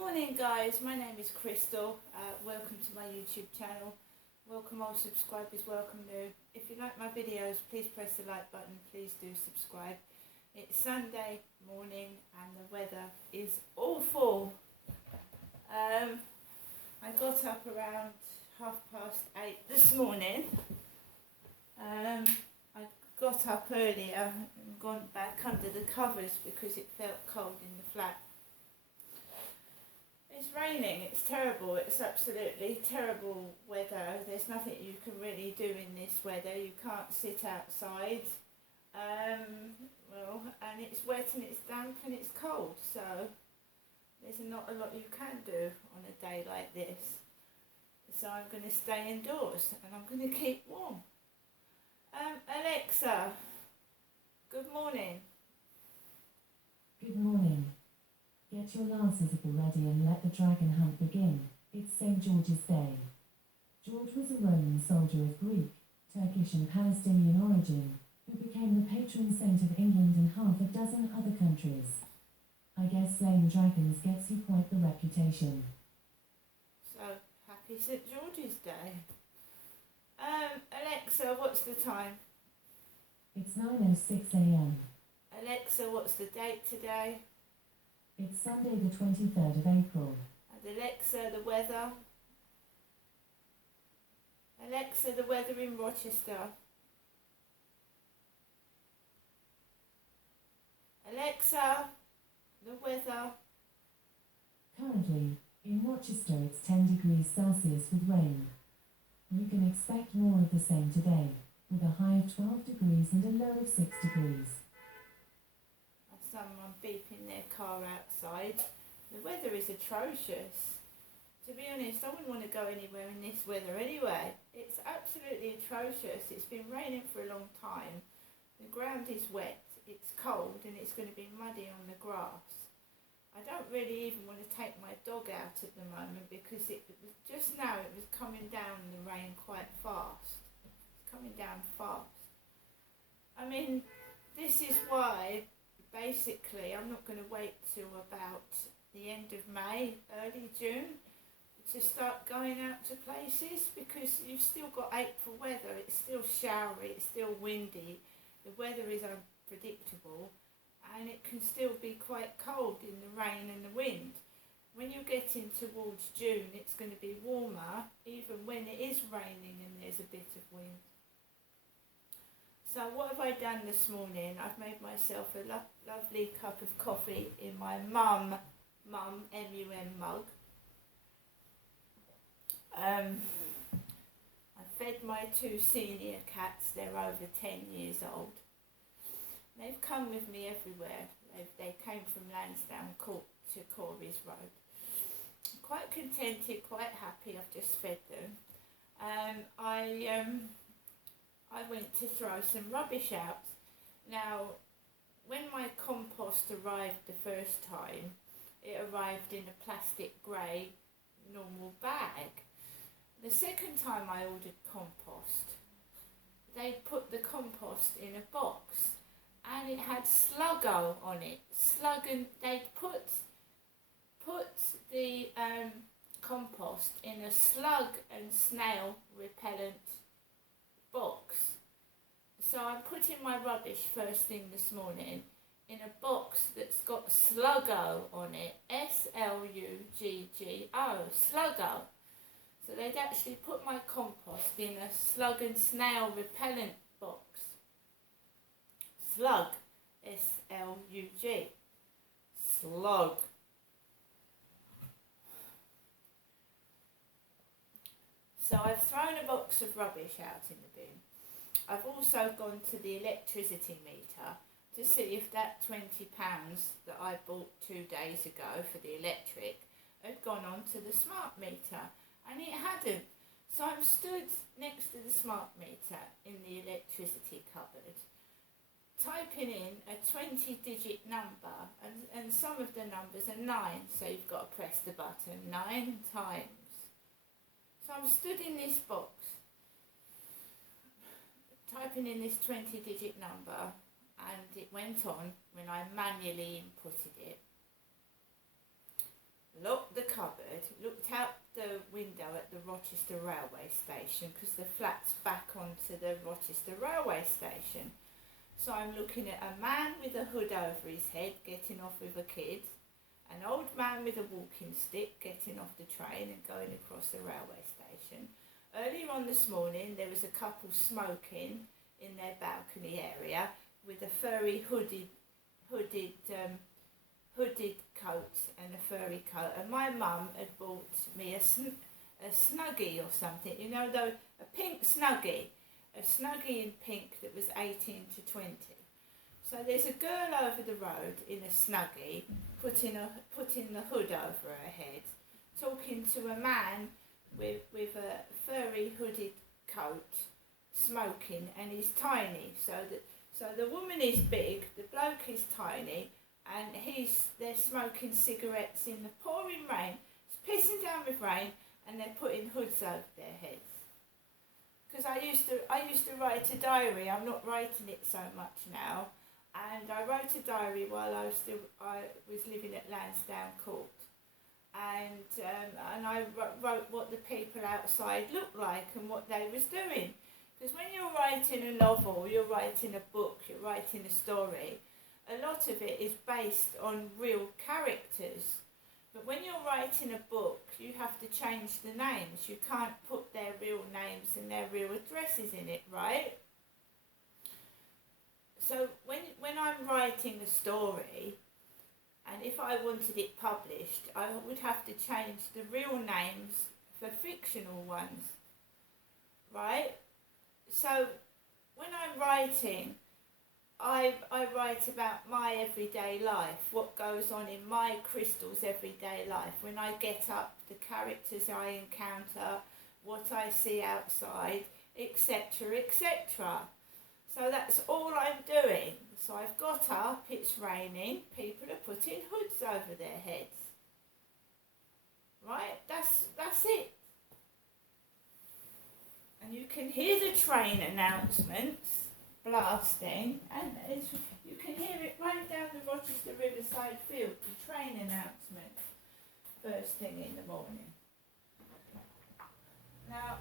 Morning guys, my name is Crystal. Welcome to my YouTube channel. Welcome old subscribers, welcome new. If you like my videos, please press the like button, please do subscribe. It's Sunday morning and the weather is awful. I got up around 8:30 this morning. I got up earlier and gone back under the covers because it felt cold in the flat. It's raining, it's terrible, it's absolutely terrible weather. There's nothing you can really do in this weather. You can't sit outside. And it's wet and it's damp and it's cold, so there's not a lot you can do on a day like this. So I'm going to stay indoors and I'm going to keep warm. Alexa, good morning. Good morning. Get your lances all ready and let the dragon hunt begin. It's St. George's Day. George was a Roman soldier of Greek, Turkish and Palestinian origin, who became the patron saint of England and half a dozen other countries. I guess slaying dragons gets you quite the reputation. So, happy St. George's Day. Alexa, what's the time? It's 9:06 a.m. Alexa, what's the date today? It's Sunday the 23rd of April. And Alexa, the weather? Alexa, the weather in Rochester. Alexa, the weather. Currently, in Rochester it's 10 degrees Celsius with rain. You can expect more of the same today, with a high of 12 degrees and a low of 6 degrees. Someone beeping their car outside. The weather is atrocious. To be honest, I wouldn't want to go anywhere in this weather anyway. It's absolutely atrocious. It's been raining for a long time. The ground is wet, it's cold, and it's going to be muddy on the grass. I don't really even want to take my dog out at the moment because it was just now it was coming down the rain quite fast. It's coming down fast. I mean, this is why basically I'm not going to wait till about the end of May, early June to start going out to places, because you've still got April weather. It's still showery, it's still windy, the weather is unpredictable, and it can still be quite cold in the rain and the wind. When you're getting towards June, it's going to be warmer even when it is raining and there's a bit of wind. So what have I done this morning? I've made myself a lovely cup of coffee in my mum M-U-M mug. I fed my 2 senior cats. They're over 10 years old. They've come with me everywhere. They came from Lansdowne Court to Corey's Road. I'm quite contented, quite happy. I've just fed them. I went to throw some rubbish out. Now, when my compost arrived the first time, it arrived in a plastic grey normal bag. The second time I ordered compost, they put the compost in a box and it had Sluggo on it. They'd put the compost in a slug and snail repellent box. So I'm putting my rubbish first thing this morning in a box that's got Sluggo on it, Sluggo, Sluggo. So they'd actually put my compost in a slug and snail repellent box. Slug, S-L-U-G, slug. So I've thrown a box of rubbish out in the bin. I've also gone to the electricity meter to see if that £20 that I bought 2 days ago for the electric had gone on to the smart meter, and it hadn't. So I'm stood next to the smart meter in the electricity cupboard, typing in a 20-digit number, and some of the numbers are 9, so you've got to press the button 9 times. So I'm stood in this box, typing in this 20-digit number, and it went on when I manually inputted it. locked the cupboard, looked out the window at the Rochester railway station because the flat's back onto the Rochester railway station. So I'm looking at a man with a hood over his head getting off with a kid, an old man with a walking stick getting off the train and going across the railway station. Earlier on this morning there was a couple smoking in their balcony area with a furry hooded coat and a furry coat, and my mum had bought me a snuggie or something, you know, though, a pink snuggie, in pink that was 18 to 20. So there's a girl over the road in a snuggie, putting the hood over her head, talking to a man with a furry hooded coat, smoking, and he's tiny. So the woman is big, the bloke is tiny, and they're smoking cigarettes in the pouring rain. It's pissing down with rain, and they're putting hoods over their heads. Because I used to write a diary. I'm not writing it so much now, and I wrote a diary while I was living at Lansdowne Court, and I wrote what the people outside looked like and what they was doing. Because when you're writing a novel, you're writing a book, you're writing a story, a lot of it is based on real characters. But when you're writing a book, you have to change the names. You can't put their real names and their real addresses in it, right? So when I'm writing a story, and if I wanted it published, I would have to change the real names for fictional ones, right? So when I'm writing, I write about my everyday life, what goes on in my Crystal's everyday life. When I get up, the characters I encounter, what I see outside, etc., etc. So that's all I'm doing. So I've got up, it's raining, people are putting hoods over their heads. Right? That's it. And you can hear the train announcements blasting, and you can hear it right down the Rochester Riverside Field, the train announcement, first thing in the morning. Now,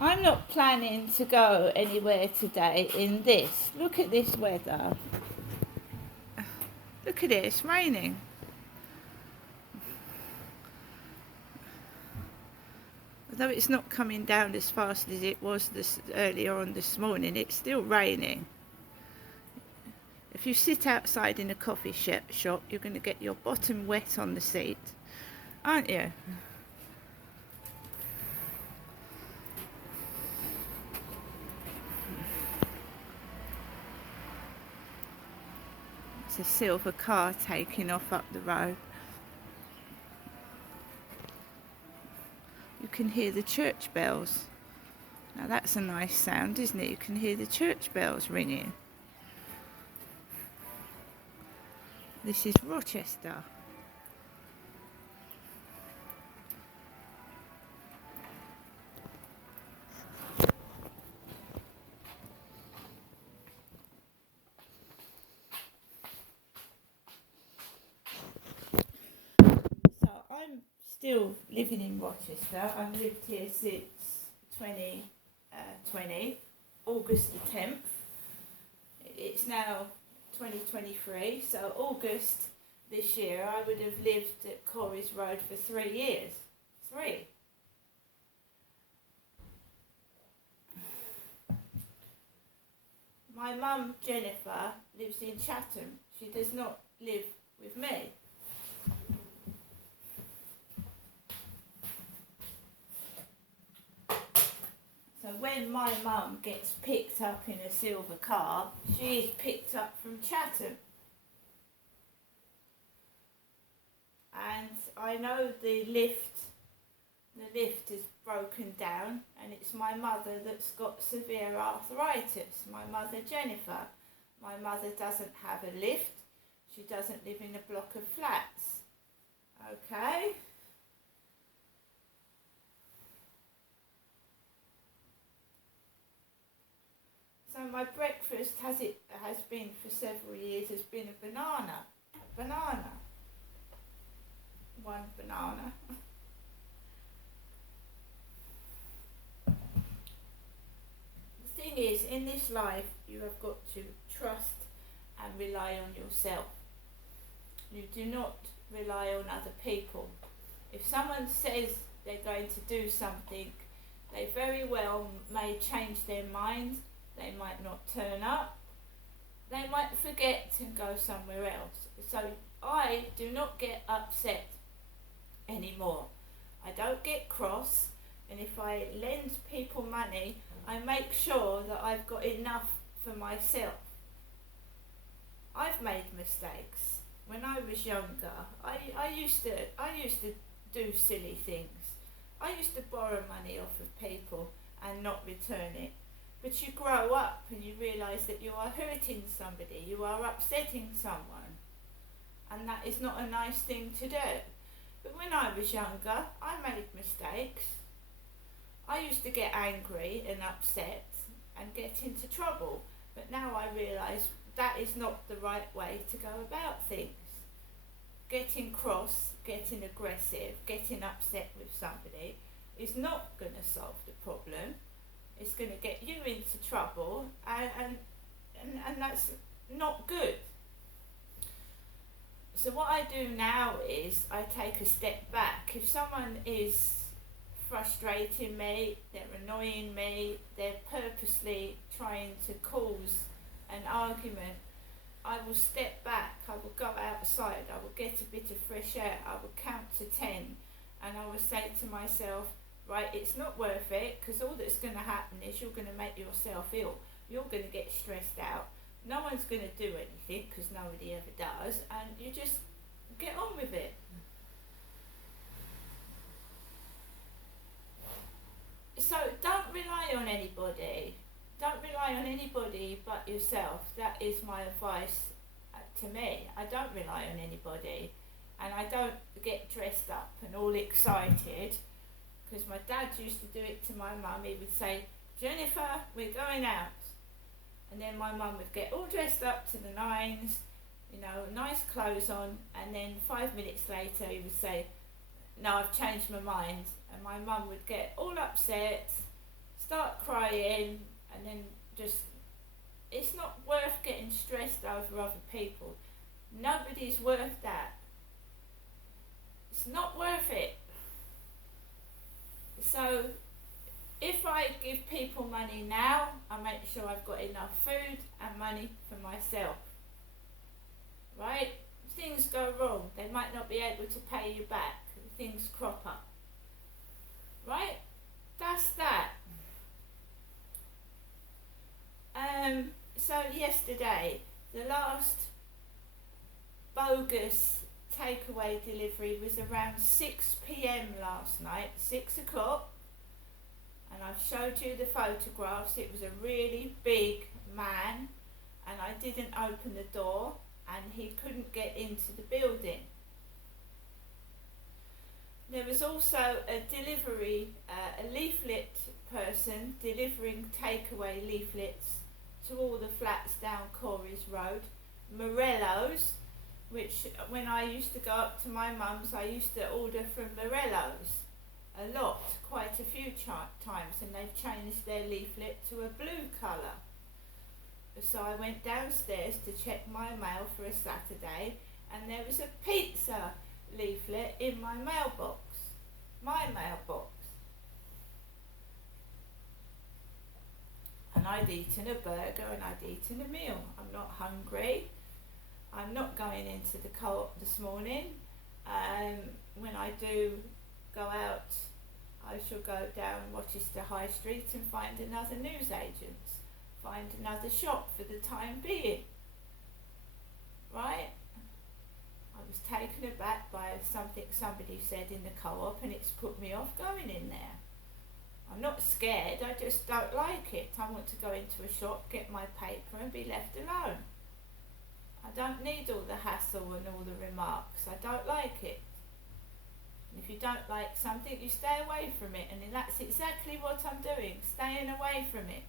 I'm not planning to go anywhere today in this. Look at this weather. Look at it, it's raining. Although it's not coming down as fast as it was earlier on this morning, it's still raining. If you sit outside in a coffee shop, you're going to get your bottom wet on the seat, aren't you? It's a silver car taking off up the road. You can hear the church bells. Now that's a nice sound, isn't it? You can hear the church bells ringing. This is Rochester. So I'm still living in Rochester. I've lived here since 2020, August the 10th. It's now 2023, so August this year I would have lived at Corries Road for 3 years. 3. My mum, Jennifer, lives in Chatham. She does not live with me. So when my mum gets picked up in a silver car, she is picked up from Chatham. And I know the lift is broken down, and it's my mother that's got severe arthritis, my mother Jennifer. My mother doesn't have a lift, she doesn't live in a block of flats. Okay? So my breakfast has been for several years has been a banana. One banana. The thing is, in this life, you have got to trust and rely on yourself. You do not rely on other people. If someone says they're going to do something, they very well may change their mind. They might not turn up. They might forget and go somewhere else. So I do not get upset anymore. I don't get cross, and if I lend people money, I make sure that I've got enough for myself. I've made mistakes. When I was younger, I used to do silly things. I used to borrow money off of people and not return it. But you grow up and you realise that you are hurting somebody, you are upsetting someone, and that is not a nice thing to do. But when I was younger, I made mistakes. I used to get angry and upset and get into trouble. But now I realise that is not the right way to go about things. Getting cross, getting aggressive, getting upset with somebody is not going to solve the problem. It's going to get you into trouble, and that's not good. So what I do now is I take a step back. If someone is frustrating me, they're annoying me, they're purposely trying to cause an argument, I will step back, I will go outside, I will get a bit of fresh air, I will count to 10, and I will say to myself, right, it's not worth it, because all that's going to happen is you're going to make yourself ill, you're going to get stressed out, no one's going to do anything, because nobody ever does, and you just get on with it. So don't rely on anybody. Don't rely on anybody but yourself. That is my advice to me. I don't rely on anybody, and I don't get dressed up and all excited, because my dad used to do it to my mum. He would say, Jennifer, we're going out. And then my mum would get all dressed up to the nines, you know, nice clothes on, and then 5 minutes later he would say, no, I've changed my mind. And my mum would get all upset, start crying, and then just, it's not worth getting stressed over other people. Nobody's worth that. It's not worth it. So if I give people money now, I make sure I've got enough food and money for myself. Right? Things go wrong. They might not be able to pay you back. Things crop up. Right? That's that. So yesterday, the last bogus takeaway delivery was around 6 p.m. last night, 6 o'clock, and I've showed you the photographs. It was a really big man, and I didn't open the door, and he couldn't get into the building. There was also a delivery, a leaflet person delivering takeaway leaflets to all the flats down Corey's Road, Morello's, which when I used to go up to my mum's, I used to order from Morello's a lot, quite a few times, and they've changed their leaflet to a blue colour. So I went downstairs to check my mail for a Saturday, and there was a pizza leaflet in my mailbox. And I'd eaten a burger and I'd eaten a meal. I'm not hungry. I'm not going into the Co-op this morning. When I do go out, I shall go down Rochester High Street and find another newsagent, find another shop for the time being. Right? I was taken aback by something somebody said in the Co-op, and it's put me off going in there. I'm not scared, I just don't like it. I want to go into a shop, get my paper and be left alone. I don't need all the hassle and all the remarks. I don't like it. And if you don't like something, you stay away from it, and that's exactly what I'm doing, staying away from it.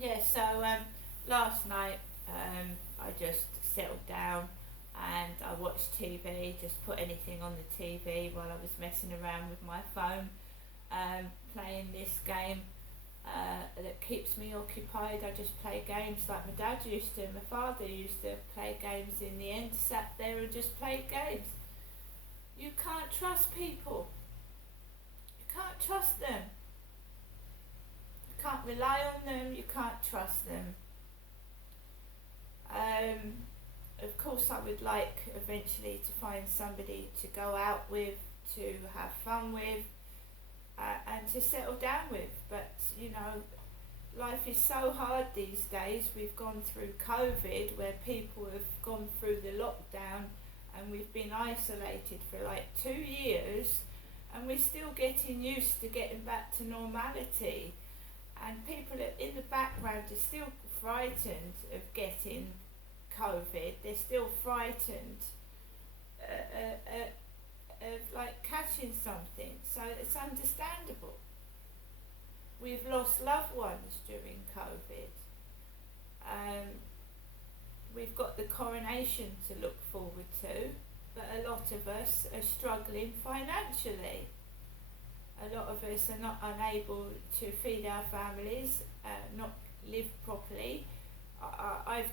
Yeah, so last night I just settled down and I watched TV, just put anything on the TV while I was messing around with my phone, playing this game that keeps me occupied. I just play games like my dad used to, my father used to play games in the end, sat there and just played games. You can't trust people. You can't trust them. You can't rely on them, you can't trust them. Of course, I would like eventually to find somebody to go out with, to have fun with, and to settle down with. But you know, life is so hard these days. We've gone through COVID, where people have gone through the lockdown, and we've been isolated for like 2 years, and we're still getting used to getting back to normality. And people in the background are still frightened of getting COVID. They're still frightened of like catching something. So it's understandable. We've lost loved ones during COVID. We've got the coronation to look forward to, but a lot of us are struggling financially. A lot of us are not unable to feed our families, not live properly. I've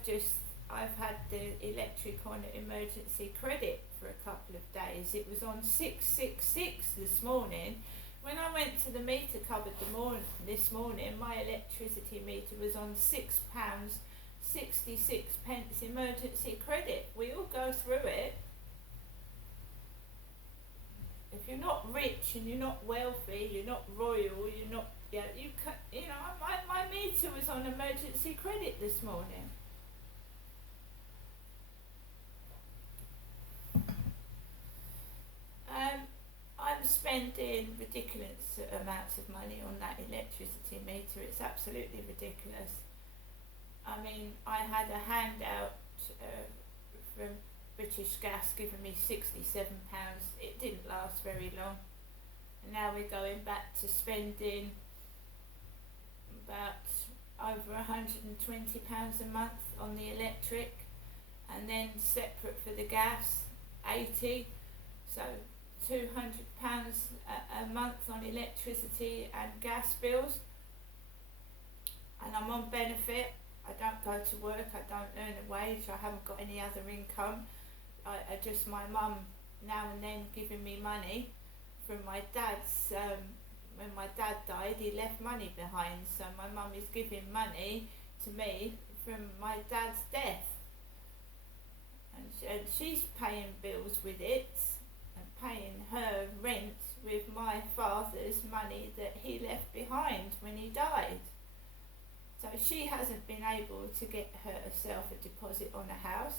had the electric on emergency credit for a couple of days. It was on 666 this morning. When I went to the meter cupboard this morning, my electricity meter was on £6.66 emergency credit. We all go through it. If you're not rich and you're not wealthy, you're not royal, you're not, my meter was on emergency credit this morning. I'm spending ridiculous amounts of money on that electricity meter. It's absolutely ridiculous. I mean, I had a handout from British Gas giving me £67. It didn't last very long. And now we're going back to spending about over £120 a month on the electric, and then separate for the gas, 80. So £200 a month on electricity and gas bills. And I'm on benefit. I don't go to work, I don't earn a wage, I haven't got any other income. I just my mum now and then giving me money from my dad's, when my dad died he left money behind, so my mum is giving money to me from my dad's death, and she's paying bills with it and paying her rent with my father's money that he left behind when he died. So she hasn't been able to get herself a deposit on a house.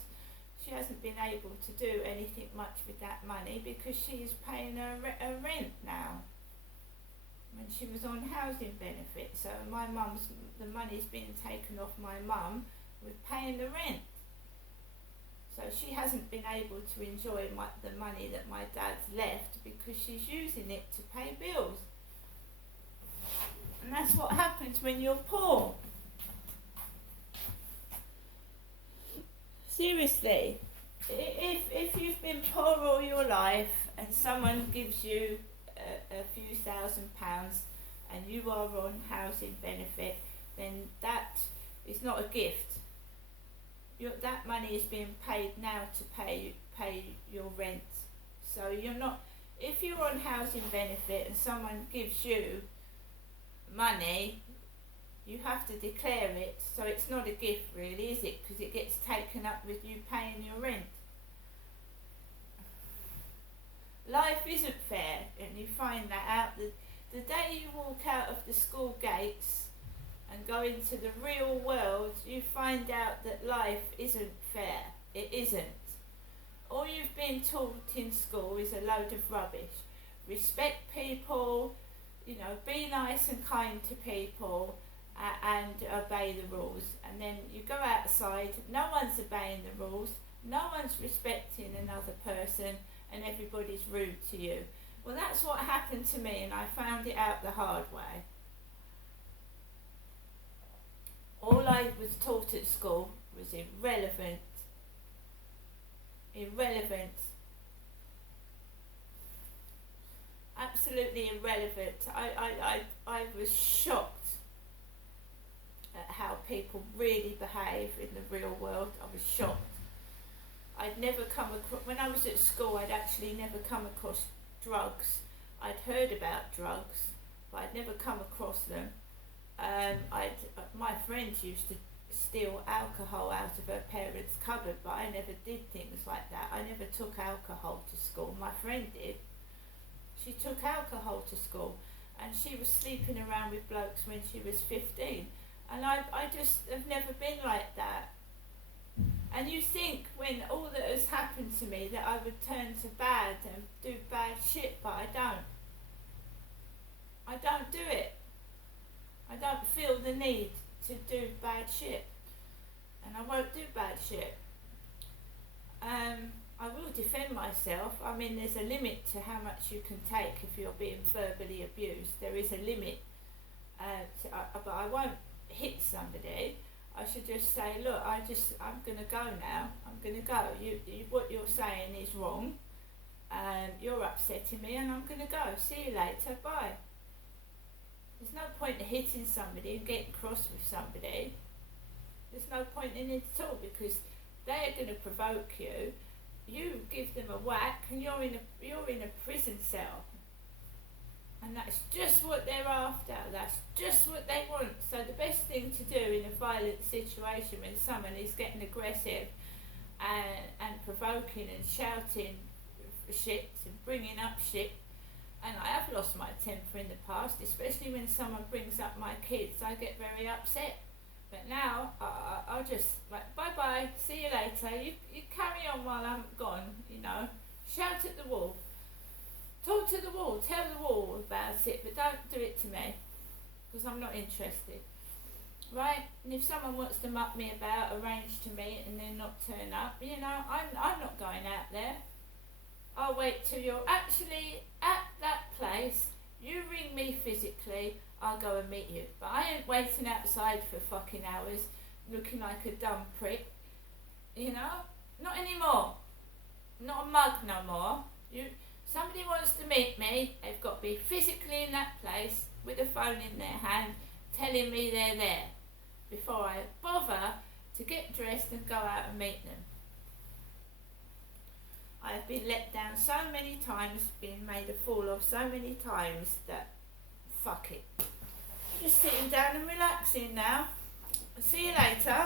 She hasn't been able to do anything much with that money because she's paying her rent now. When she was on housing benefit, so the money's been taken off my mum with paying the rent. So she hasn't been able to enjoy the money that my dad's left because she's using it to pay bills. And that's what happens when you're poor. Seriously, if you've been poor all your life and someone gives you a few £1,000s and you are on housing benefit, then that is not a gift. That money is being paid now to pay your rent. So you're not, if you're on housing benefit and someone gives you money, you have to declare it, so it's not a gift really, is it? Because it gets taken up with you paying your rent. Life isn't fair, and you find that out the day you walk out of the school gates and go into the real world, you find out that life isn't fair. It isn't. All you've been taught in school is a load of rubbish. Respect people, be nice and kind to people, and obey the rules. And then you go outside, no one's obeying the rules, no one's respecting another person, and everybody's rude to you. Well, that's what happened to me, and I found it out the hard way. All I was taught at school was irrelevant. Irrelevant. Absolutely irrelevant. I was shocked at how people really behave in the real world. I was shocked. I'd never come across, when I was at school, I'd actually never come across drugs. I'd heard about drugs, but I'd never come across them. My friends used to steal alcohol out of her parents' cupboard, but I never did things like that. I never took alcohol to school. My friend did. She took alcohol to school, and she was sleeping around with blokes when she was 15. And I just have never been like that. And you think when all that has happened to me that I would turn to bad and do bad shit, but I don't. I don't do it. I don't feel the need to do bad shit. And I won't do bad shit. I will defend myself. I mean, there's a limit to how much you can take if you're being verbally abused. There is a limit. But I won't hit somebody. I should just say, look, I'm going to go now. I'm going to go. What you're saying is wrong. You're upsetting me and I'm going to go. See you later. Bye. There's no point in hitting somebody and getting cross with somebody. There's no point in it at all, because they're going to provoke you. You give them a whack and you're in a prison cell. And that's just what they're after. That's just what they want. So the best thing to do in a violent situation when someone is getting aggressive and provoking and shouting shit and bringing up shit, and I have lost my temper in the past, especially when someone brings up my kids, I get very upset. But now I'll just like, bye bye, see you later. You carry on while I'm gone, you know. Shout at the wall. Talk to the wall, tell the wall about it, but don't do it to me, because I'm not interested. Right? And if someone wants to muck me about, arrange to meet and then not turn up, you know, I'm not going out there. I'll wait till you're actually at that place, you ring me physically, I'll go and meet you. But I ain't waiting outside for fucking hours looking like a dumb prick. You know? Not anymore. Not a mug no more. Somebody wants to meet me, they've got to be physically in that place with a phone in their hand telling me they're there before I bother to get dressed and go out and meet them. I've been let down so many times, been made a fool of so many times that fuck it. Just sitting down and relaxing now. See you later.